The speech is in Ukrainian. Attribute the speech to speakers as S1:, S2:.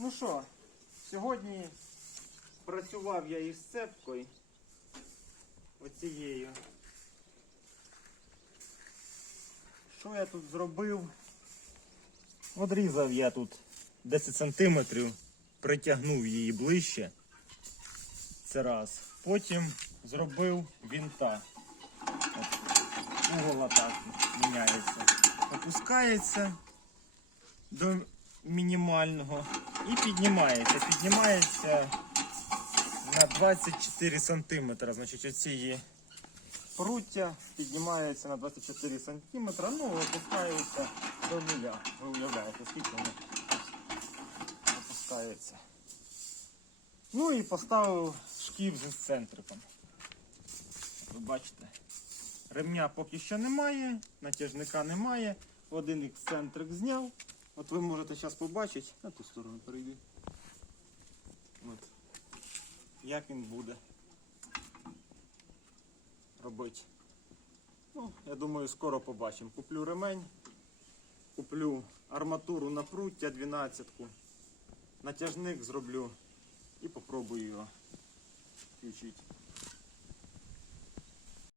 S1: Ну що, сьогодні працював я із цепкою. Оцією. Що я тут зробив? Одрізав я тут 10 сантиметрів, притягнув її ближче. Це раз. Потім зробив вінта. От, угол так міняється. Опускається до мінімального і піднімається. Піднімається на 24 сантиметра. Значить, оці пруття піднімається на 24 сантиметра, ну опускається до нуля. Ви уявляєте, скільки воно опускається. Ну і поставив шків з ексцентриком. Ви бачите, ремня поки що немає, натяжника немає. Один ексцентрик зняв. От ви можете зараз побачити, на ту сторону перейду. От. Як він буде робити. Ну, я думаю, скоро побачимо. Куплю ремень, куплю арматуру на пруття 12-ку, натяжник зроблю і попробую його включити.